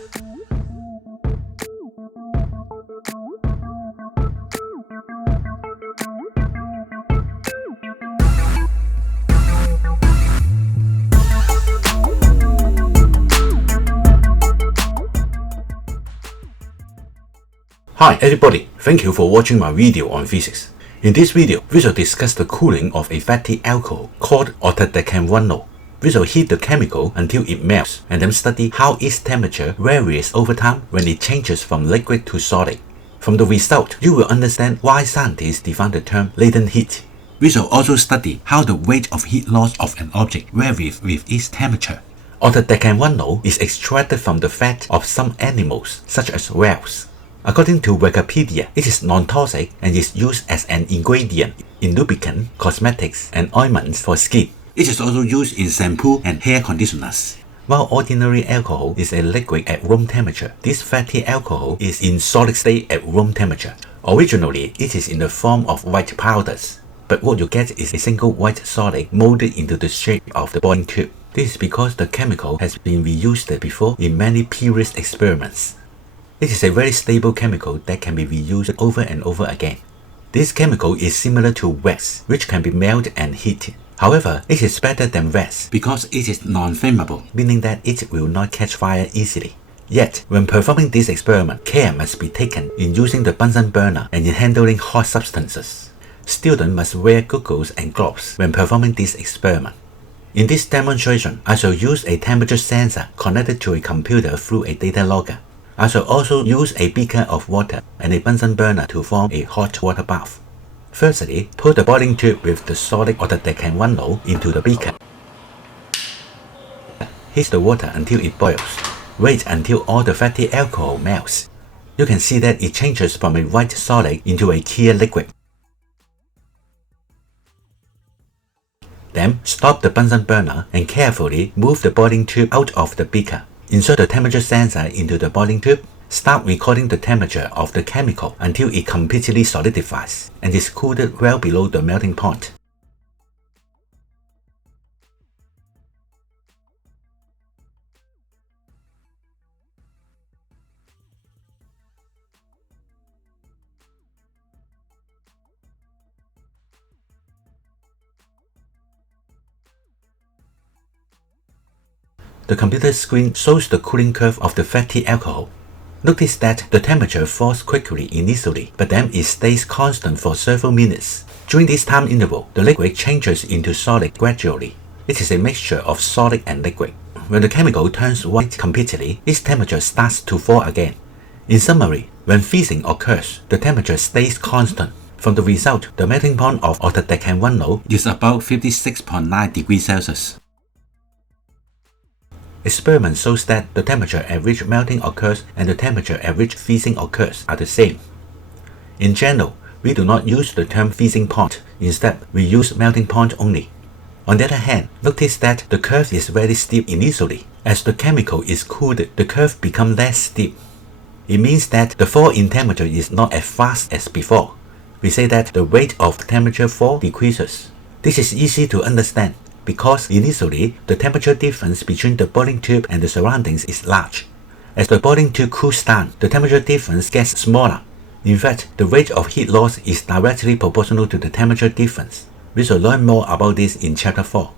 Hi everybody, thank you for watching my video on physics. In this video, we shall discuss the cooling of a fatty alcohol called octadecanoate. We shall heat the chemical until it melts and then study how its temperature varies over time when it changes from liquid to solid. From the result, you will understand why scientists define the term latent heat. We shall also study how the rate of heat loss of an object varies with its temperature. Octadecanoate is extracted from the fat of some animals, such as whales. According to Wikipedia, it is non-toxic and is used as an ingredient in lubricant, cosmetics, and ointments for skin. It is also used in shampoo and hair conditioners. While ordinary alcohol is a liquid at room temperature, this fatty alcohol is in solid state at room temperature. Originally, it is in the form of white powders, but what you get is a single white solid molded into the shape of the boiling tube. This is because the chemical has been reused before in many previous experiments. It is a very stable chemical that can be reused over and over again. This chemical is similar to wax, which can be melted and heated. However, it is better than wax because it is non-flammable, meaning that it will not catch fire easily. Yet, when performing this experiment, care must be taken in using the Bunsen burner and in handling hot substances. Students must wear goggles and gloves when performing this experiment. In this demonstration, I shall use a temperature sensor connected to a computer through a data logger. I shall also use a beaker of water and a Bunsen burner to form a hot water bath. Firstly, put the boiling tube with the solid octadecanoate into the beaker. Heat the water until it boils. Wait until all the fatty alcohol melts. You can see that it changes from a white solid into a clear liquid. Then, stop the Bunsen burner and carefully move the boiling tube out of the beaker. Insert the temperature sensor into the boiling tube. Start recording the temperature of the chemical until it completely solidifies and is cooled well below the melting point. The computer screen shows the cooling curve of the fatty alcohol. Notice that the temperature falls quickly initially, but then it stays constant for several minutes. During this time interval, the liquid changes into solid gradually. It is a mixture of solid and liquid. When the chemical turns white completely, its temperature starts to fall again. In summary, when freezing occurs, the temperature stays constant. From the result, the melting point of octadecanoate is about 56.9 degrees Celsius. Experiment shows that the temperature at which melting occurs and the temperature at which freezing occurs are the same. In general, we do not use the term freezing point. Instead, we use melting point only. On the other hand, notice that the curve is very steep initially. As the chemical is cooled, the curve becomes less steep. It means that the fall in temperature is not as fast as before. We say that the rate of temperature fall decreases. This is easy to understand, because initially, the temperature difference between the boiling tube and the surroundings is large. As the boiling tube cools down, the temperature difference gets smaller. In fact, the rate of heat loss is directly proportional to the temperature difference. We shall learn more about this in Chapter 4.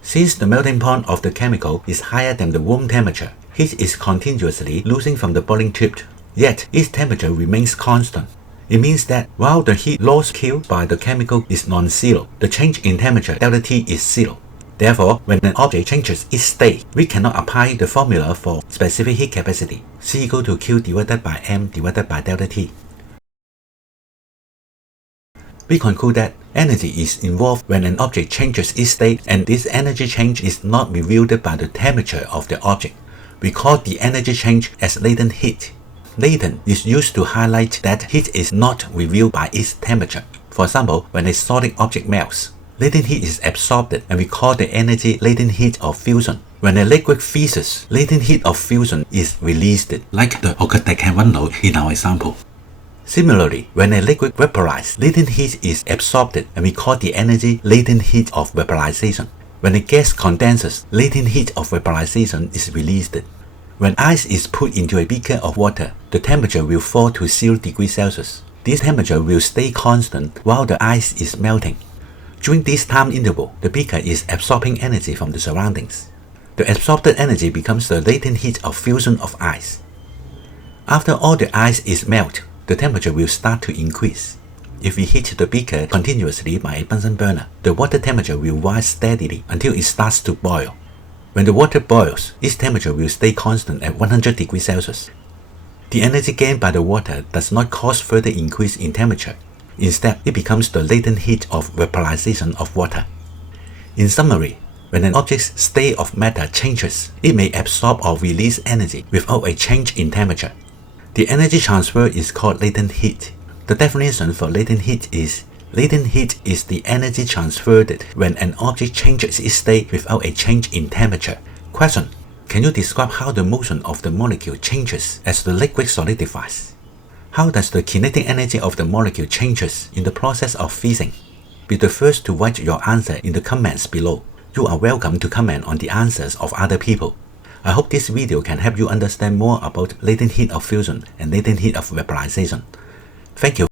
Since the melting point of the chemical is higher than the room temperature, heat is continuously losing from the boiling tube, yet its temperature remains constant. It means that while the heat loss caused by the chemical is non-zero, the change in temperature delta T is zero. Therefore, when an object changes its state, we cannot apply the formula for specific heat capacity, C equal to Q divided by M divided by delta T. We conclude that energy is involved when an object changes its state, and this energy change is not revealed by the temperature of the object. We call the energy change as latent heat. Latent is used to highlight that heat is not revealed by its temperature. For example, when a solid object melts, latent heat is absorbed and we call the energy latent heat of fusion. When a liquid freezes, latent heat of fusion is released, like the octadecanoate in our example. Similarly, when a liquid vaporizes, latent heat is absorbed and we call the energy latent heat of vaporization. When a gas condenses, latent heat of vaporization is released. When ice is put into a beaker of water, the temperature will fall to 0 degrees Celsius. This temperature will stay constant while the ice is melting. During this time interval, the beaker is absorbing energy from the surroundings. The absorbed energy becomes the latent heat of fusion of ice. After all the ice is melted, the temperature will start to increase. If we heat the beaker continuously by a Bunsen burner, the water temperature will rise steadily until it starts to boil. When the water boils, its temperature will stay constant at 100 degrees Celsius. The energy gained by the water does not cause further increase in temperature. Instead, it becomes the latent heat of vaporization of water. In summary, when an object's state of matter changes, it may absorb or release energy without a change in temperature. The energy transfer is called latent heat. The definition for latent heat is: latent heat is the energy transferred when an object changes its state without a change in temperature. Question: can you describe how the motion of the molecule changes as the liquid solidifies? How does the kinetic energy of the molecule changes in the process of freezing? Be the first to write your answer in the comments below. You are welcome to comment on the answers of other people. I hope this video can help you understand more about latent heat of fusion and latent heat of vaporization. Thank you.